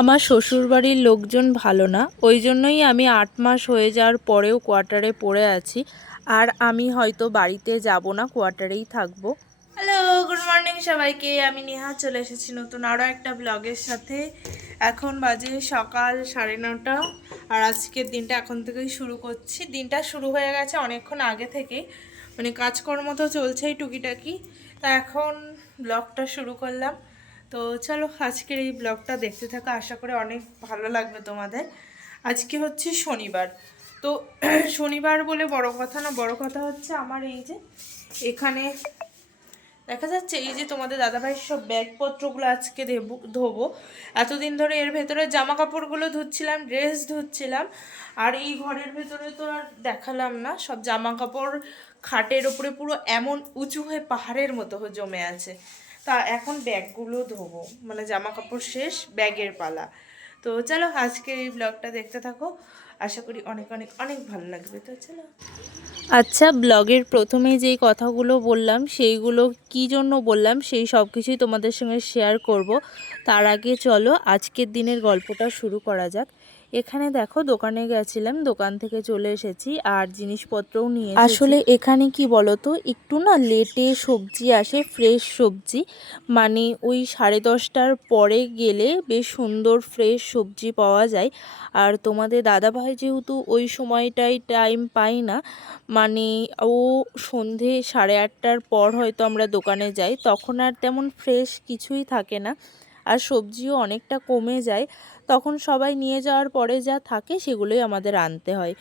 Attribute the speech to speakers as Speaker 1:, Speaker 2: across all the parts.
Speaker 1: আমার শ্বশুরবাড়ির লোকজন ভালো না, ওই জন্যই আমি আট মাস হয়ে যাওয়ার পরেও কোয়ার্টারে পড়ে আছি। আর আমি হয়তো বাড়িতে যাব না, কোয়ার্টারেই থাকব। হ্যালো, গুড মর্নিং সবাইকে। আমি নেহা চলে এসেছি নতুন আরও একটা ব্লগের সাথে। এখন বাজে সকাল সাড়ে নটা, আর আজকের দিনটা এখন থেকেই শুরু করছি। দিনটা শুরু হয়ে গেছে অনেকক্ষণ আগে থেকে। মানে কাজকর্ম তো চলছেই টুকিটাকি। তা এখন ব্লগটা শুরু করলাম। তো চলো আজকের এই ব্লগটা দেখতে থাকো। আশা করে অনেক ভালো লাগবে তোমাদের। আজকে হচ্ছে শনিবার। তো শনিবার বলে বড় কথা না, বড় কথা হচ্ছে আমার এই যে এখানে দেখা যাচ্ছে এই যে তোমাদের দাদাভাইয়ের সব ব্যাগপত্রগুলো আজকে ধোবো। এতদিন ধরে এর ভেতরে জামা কাপড়গুলো ধুচ্ছিলাম, ড্রেস ধুচ্ছিলাম। আর এই ঘরের ভেতরে তো আর দেখালাম না, সব জামা কাপড় খাটের ওপরে পুরো এমন উঁচু হয়ে পাহাড়ের মতো জমে আছে। তা এখন ব্যাগগুলো ধোবো। মানে জামা কাপড় শেষ, ব্যাগের পালা। তো চলো আজকে এই ব্লগটা দেখতে থাকো। আশা করি অনেক অনেক অনেক ভালো লাগবে। তো চলো। আচ্ছা ব্লগের প্রথমে যেই কথাগুলো বললাম, সেইগুলো কি জন্য বললাম, সেই সব কিছুই তোমাদের সঙ্গে শেয়ার করব। তার আগে চলো, আজকের দিনের গল্পটা শুরু করা যাক। এখানে দেখো দোকানে গেছিলাম, দোকান থেকে চলে এসেছি আর জিনিসপত্রও নিয়ে আসলে এখানে কি বলতো, একটু না লেটে সবজি আসে ফ্রেশ সবজি। মানে ওই সাড়ে দশটার পরে গেলে বেশ সুন্দর ফ্রেশ সবজি পাওয়া যায়। আর তোমাদের দাদাভাই যেহেতু ওই সময়টাই টাইম পাই না মানে ও সন্ধে সাড়ে আটটার পর হয়তো আমরা দোকানে যাই, তখন আর তেমন ফ্রেশ কিছুই থাকে না। আর সবজিও অনেকটা কমে যায়, তখন সবাই নিয়ে যাওয়ার পরে যা থাকে সেগুলোই আমাদের আনতে হয়।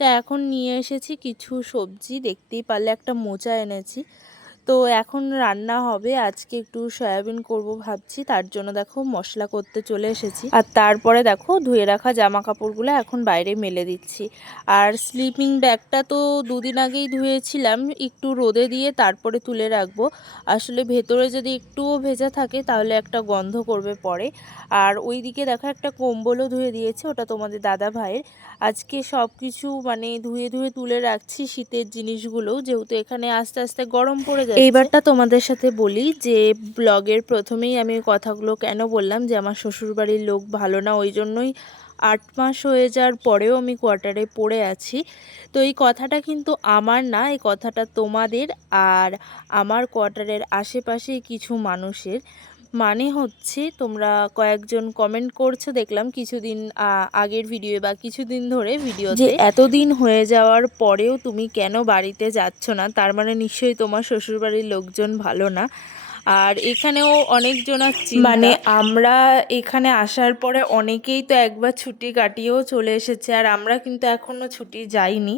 Speaker 1: তা এখন নিয়ে এসেছি কিছু সবজি, দেখতেই পারলে একটা মোচা এনেছি। তো এখন রান্না হবে। আজকে একটু সয়াবিন করব ভাবছি, তার জন্য দেখো মশলা করতে চলে এসেছি। আর তারপরে দেখো ধুয়ে রাখা জামা কাপড়গুলো এখন বাইরে মেলে দিচ্ছি। আর স্লিপিং ব্যাগটা তো দুদিন আগেই ধুয়েছিলাম, একটু রোদে দিয়ে তারপরে তুলে রাখব। আসলে ভেতরে যদি একটুও ভেজা থাকে তাহলে একটা গন্ধ করবে পরে। আর ওই দিকে দেখো একটা কম্বলও ধুয়ে দিয়েছে, ওটা তোমাদের দাদা ভাইয়ের। আজকে সব কিছু মানে ধুয়ে ধুয়ে তুলে রাখছি শীতের জিনিসগুলো যেহেতু এখানে আস্তে আস্তে গরম পড়ে যায় এইবারটা তোমাদের সাথে বলি যে, ব্লগের প্রথমেই আমি কথাগুলো কেন বললাম যে, আমার শ্বশুরবাড়ির লোক ভালো না, ওই জন্যই আট মাস হয়ে যাওয়ার পরেও আমি কোয়ার্টারে পড়ে আছি। তো এই কথাটা কিন্তু আমার না, এই কথাটা তোমাদের, আর আমার কোয়ার্টারের আশেপাশে কিছু মানুষের। মানে হচ্ছে তোমরা কয়েকজন কমেন্ট করছ দেখলাম কিছুদিন আগের ভিডিও বা কিছুদিন ধরে ভিডিও যে এতদিন হয়ে যাওয়ার পরেও তুমি কেন বাড়িতে যাচ্ছ না? তার মানে নিশ্চয়ই তোমার শ্বশুরবাড়ির লোকজন ভালো না। আর এখানেও অনেকজন আছে। মানে আমরা এখানে আসার পরে অনেকেই তো একবার ছুটি কাটিয়েও চলে এসেছে আর আমরা কিন্তু এখনও ছুটি যাইনি।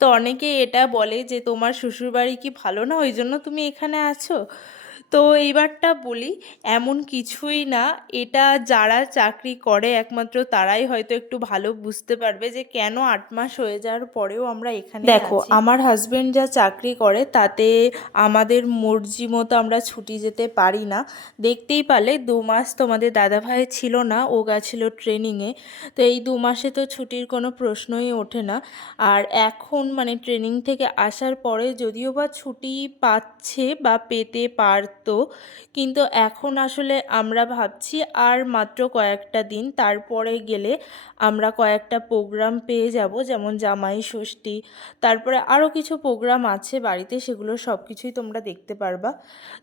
Speaker 1: তো অনেকেই এটা বলে যে তোমার শ্বশুরবাড়ি কি ভালো না? ওই জন্য তুমি এখানে আছো? তো এইবারটা বলি এমন কিছুই না। এটা যারা চাকরি করে একমাত্র তারাই হয়তো একটু ভালো বুঝতে পারবে যে কেন আট মাস হয়ে যাওয়ার পরেও আমরা এখানে দেখো আমার হাজব্যান্ড যা চাকরি করে তাতে আমাদের মর্জি মতো আমরা ছুটি যেতে পারি না। দেখতেই পালে দু মাস তোমাদের দাদাভাই ছিল না ও গেছিল ট্রেনিংয়ে তো এই দু মাসে তো ছুটির কোনো প্রশ্নই ওঠে না। আর এখন মানে ট্রেনিং থেকে আসার পরে যদিও বা ছুটি পাচ্ছে বা পেতে পারত থাকতো কিন্তু এখন আসলে আমরা ভাবছি আর মাত্র কয়েকটা দিন তারপরে গেলে আমরা কয়েকটা প্রোগ্রাম পেয়ে যাব যেমন জামাই ষষ্ঠী তারপরে আরও কিছু প্রোগ্রাম আছে বাড়িতে সেগুলো সব কিছুই তোমরা দেখতে পারবা।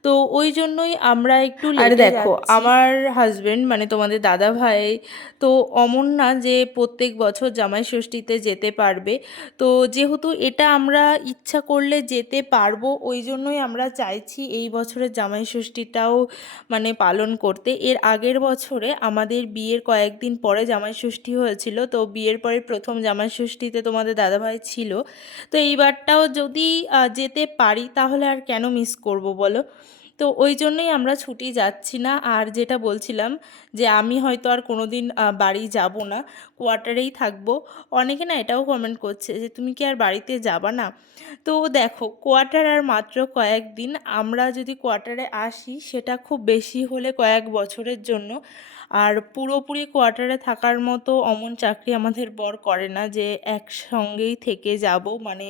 Speaker 1: তো ওই জন্যই আমরা একটু আর দেখো আমার হাজব্যান্ড মানে তোমাদের দাদা ভাই তো অমন না যে প্রত্যেক বছর জামাই ষষ্ঠীতে যেতে পারবে। তো যেহেতু এটা আমরা ইচ্ছা করলে যেতে পারব ওই জন্যই আমরা চাইছি এই বছরের জামাই ষষ্ঠীটাও মানে পালন করতে। এর আগের বছরে আমাদের বিয়ের কয়েকদিন পরে জামাই ষষ্ঠী হয়েছিল, তো বিয়ের পরে প্রথম জামাই ষষ্ঠীতে তোমাদের দাদাভাই ছিল। তো এইবারটাও যদি যেতে পারি তাহলে আর কেন মিস করব বলো? তো ওই জন্যই আমরা ছুটি যাচ্ছি না। আর যেটা বলছিলাম যে আমি হয়তো আর কোনো দিন বাড়ি যাব না, কোয়ার্টারেই থাকব। অনেকে না এটাও কমেন্ট করছে যে, তুমি কি আর বাড়িতে যাবা না? তো দেখো, কোয়ার্টার আর মাত্র কয়েকদিন আমরা যদি কোয়ার্টারে আসি, সেটা খুব বেশি হলে কয়েক বছরের জন্য। আর পুরোপুরি কোয়ার্টারে থাকার মতো অমন চাকরি আমাদের বর করে না যে, একসঙ্গেই থেকে যাব। মানে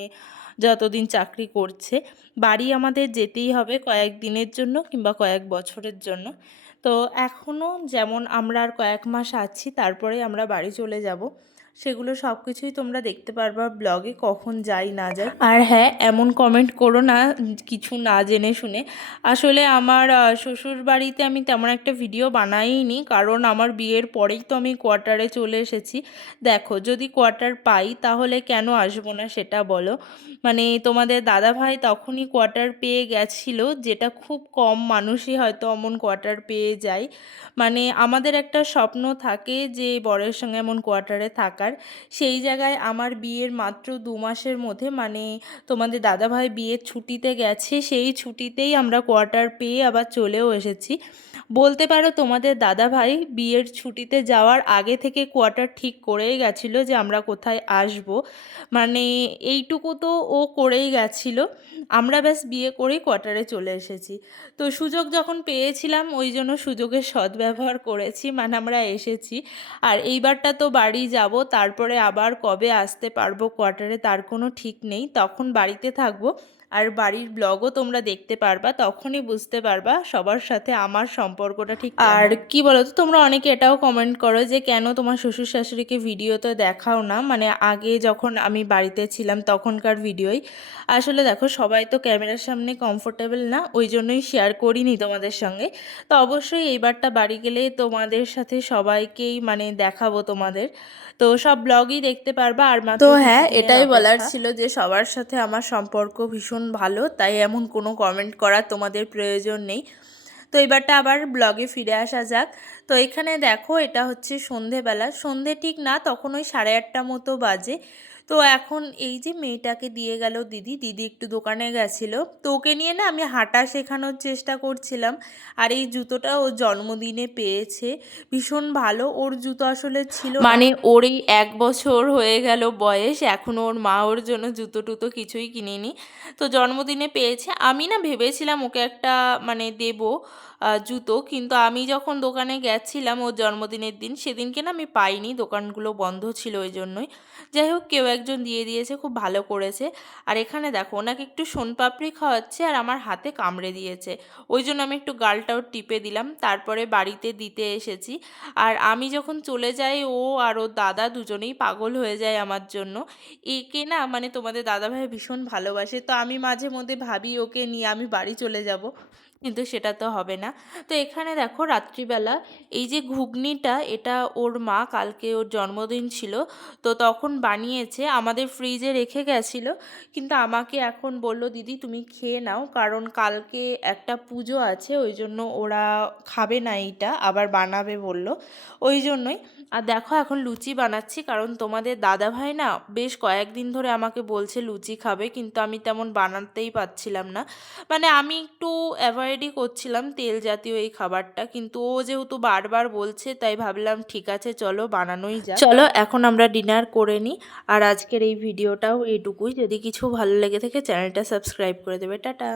Speaker 1: যতদিন চাকরি করছে, বাড়ি আমাদের যেতেই হবে কয়েক দিনের জন্য কিংবা কয়েক বছরের জন্য। তো এখনও যেমন আমরা আর কয়েক মাস আছি, তারপরে আমরা বাড়ি চলে যাব। সেগুলো সব কিছুই তোমরা দেখতে পারবা ব্লগে, কখন যাই না যাই। আর হ্যাঁ এমন কমেন্ট করো না, কিছু না জেনে শুনে। আসলে আমার শ্বশুর বাড়িতে আমি তেমন একটা ভিডিও বানাইনি, কারণ আমার বিয়ের পরেই তো আমি কোয়ার্টারে চলে এসেছি। দেখো, যদি কোয়ার্টার পাই, তাহলে কেন আসব না সেটা বলো। মানে তোমাদের দাদা ভাই তখনই কোয়ার্টার পেয়ে গেছিল, যেটা খুব কম মানুষই হয়তো অমন কোয়ার্টার পেয়ে যায়। মানে আমাদের একটা স্বপ্ন থাকে যে, বরের সঙ্গে এমন কোয়ার্টারে থাকার সেই জায়গায় আমার বিয়ের মাত্র দু মাসের মধ্যে মানে তোমাদের দাদাভাই বিয়ের ছুটিতে গেছে, সেই ছুটিতেই আমরা কোয়ার্টার পেয়ে আবার চলেও এসেছি। বলতে পারো তোমাদের দাদাভাই বিয়ের ছুটিতে যাওয়ার আগে থেকে কোয়ার্টার ঠিক করেই গেছিল যে আমরা কোথায় আসব। মানে এইটুকু তো ও করেই গেছিল। আমরা ব্যাস বিয়ে করেই কোয়ার্টারে চলে এসেছি। তো সুযোগ যখন পেয়েছিলাম, ওই জন্য সুযোগের সদ্ব্যবহার করেছি মানে আমরা এসেছি। আর এইবারটা তো বাড়ি যাব তারপরে আবার কবে আসতে পারব কোয়ার্টারে তার কোনো ঠিক নেই তখন বাড়িতে থাকব। আর বাড়ির ব্লগও তোমরা দেখতে পারবা তখনই বুঝতে পারবা সবার সাথে আমার সম্পর্কটা ঠিক আর কি বলো তো তোমরা অনেকে এটাও কমেন্ট করো যে কেন তোমার শ্বশুর শাশুড়িকে ভিডিও তো দেখাও না? মানে আগে যখন আমি বাড়িতে ছিলাম তখনকার ভিডিওই আসলে দেখো সবাই তো ক্যামেরার সামনে কমফোর্টেবল না ওই জন্যই শেয়ার করিনি তোমাদের সঙ্গে। তো অবশ্যই এইবারটা বাড়ি গেলে তোমাদের সাথে সবাইকেই মানে দেখাবো তোমাদের। তো সব ব্লগই দেখতে পারবা আর
Speaker 2: তো হ্যাঁ, এটাই বলার
Speaker 1: ছিল যে সবার সাথে আমার সম্পর্ক ভীষণ ভালো, তাই এমন কোনো কমেন্ট করার তোমাদের প্রয়োজন নেই। তো এবারটা আবার ব্লগে ফিরে আসা যাক। তো এখানে দেখো, এটা হচ্ছে সন্ধেবেলা। সন্ধে ঠিক না, তখন ওই সাড়ে আটটা মতো বাজে। তো এখন এই যে মেয়েটাকে দিয়ে গেল দিদি দিদি একটু দোকানে গেছিল। তো ওকে নিয়ে না আমি হাঁটা শেখানোর চেষ্টা করছিলাম আর এই জুতোটা ও জন্মদিনে পেয়েছে। ভীষণ ভালো, ওর জুতো আসলে ছিল মানে ওর এই এক বছর হয়ে গেল বয়স এখনও ওর মা ওর জন্য জুতো টুতো কিছুই কিনেনি। তো জন্মদিনে পেয়েছে। আমি না ভেবেছিলাম ওকে একটা মানে দেব। জুতো। কিন্তু আমি যখন দোকানে গেছিলাম, ওর জন্মদিনের দিন, সেদিনকে না আমি পাইনি, দোকানগুলো বন্ধ ছিল ওই জন্যই। যাই হোক, কেউ একজন দিয়ে দিয়েছে, খুব ভালো করেছে। আর এখানে দেখো, ওনাকে একটু সোনপাপড়ি খাওয়াচ্ছে আর আমার হাতে কামড়ে দিয়েছে। ওই জন্য আমি একটু গালটাও টিপে দিলাম, তারপরে বাড়িতে দিতে এসেছি। আর আমি যখন চলে যাই, ও আর ওর দাদা দুজনেই পাগল হয়ে যায় আমার জন্য। একে না মানে তোমাদের দাদাভাই ভীষণ ভালোবাসে, তো আমি মাঝে মধ্যে ভাবি, ওকে নিয়ে আমি বাড়ি চলে যাব। কিন্তু সেটা তো হবে না। তো এখানে দেখো রাত্রিবেলা এই যে ঘুগনিটা, এটা ওর মা, কালকে ওর জন্মদিন ছিল, তো তখন বানিয়েছে, আমাদের ফ্রিজে রেখে গেছিল, কিন্তু আমাকে এখন বলল, দিদি, তুমি খেয়ে নাও, কারণ কালকে একটা পুজো আছে, ওই জন্য ওরা খাবে না এইটা, আবার বানাবে বলল। ওই জন্যই আর দেখো এখন লুচি বানাচ্ছি, কারণ তোমাদের দাদা ভাই না বেশ কয়েকদিন ধরে আমাকে বলছে লুচি খাবে, কিন্তু আমি তেমন বানাতেই পারছিলাম না। মানে আমি একটু অ্যাভয়েডই করছিলাম তেল জাতীয় এই খাবারটা, কিন্তু ও যেহেতু বারবার বলছে, তাই ভাবলাম ঠিক আছে, চলো বানানোই যাক। চলো, এখন আমরা ডিনার করে নিই আর আজকের এই ভিডিওটাও এটুকুই। যদি কিছু ভালো লেগে থাকে চ্যানেলটা সাবস্ক্রাইব করে দেবে। টাটা।